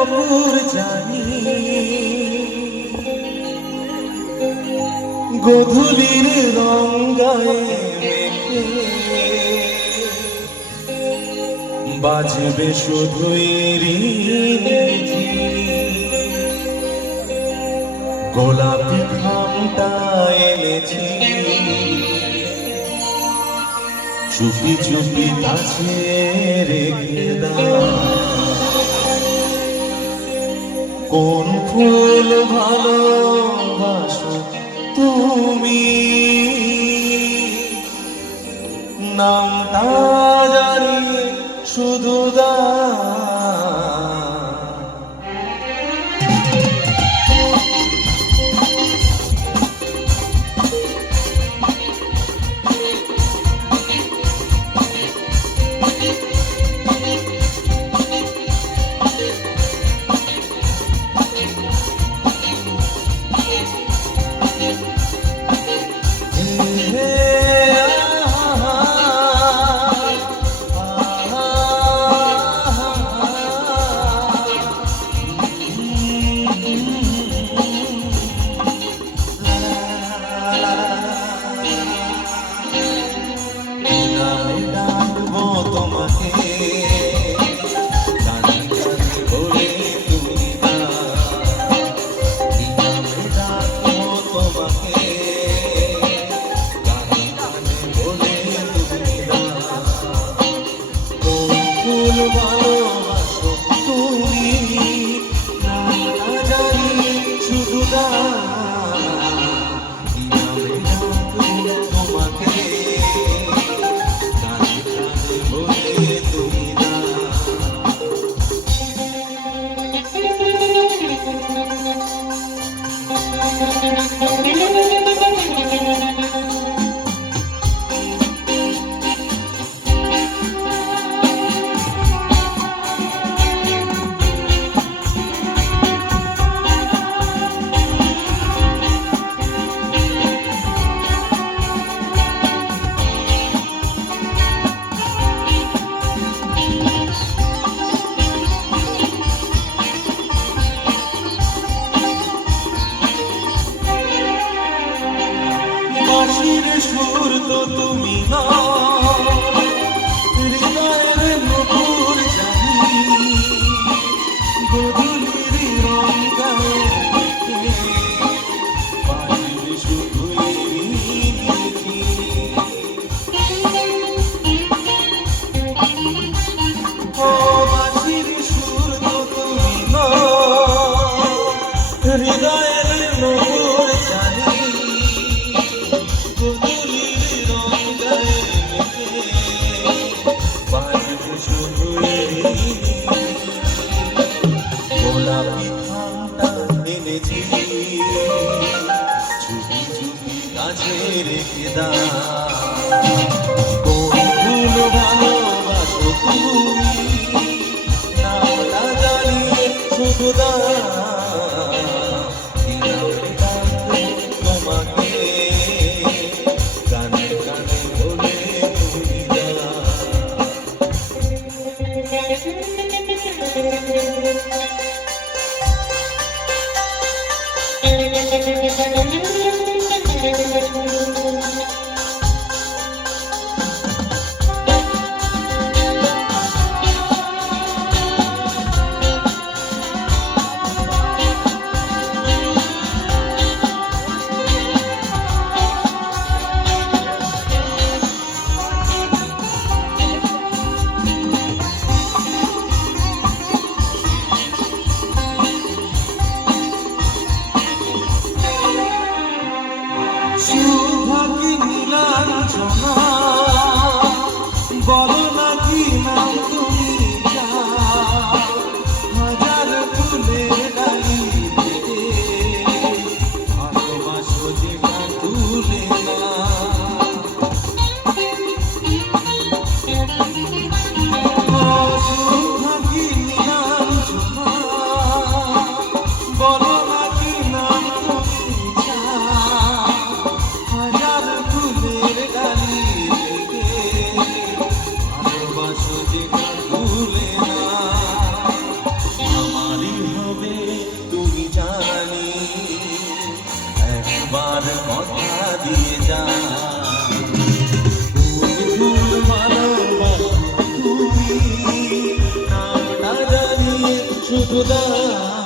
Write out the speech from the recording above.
অপুর জানি। গধুলির রঙ্গায় বাজবে শুধুই গোলাপি খামটা এনেছি। চুপি চুপি কাছে রেখে দাও। কোন ফুল ভালোবাসো তুমি? নামটা জানি শুধু দা আমি ঠান্ডা এনেছি। চুপি চুপি কাছে রেখে দাও 祝福的。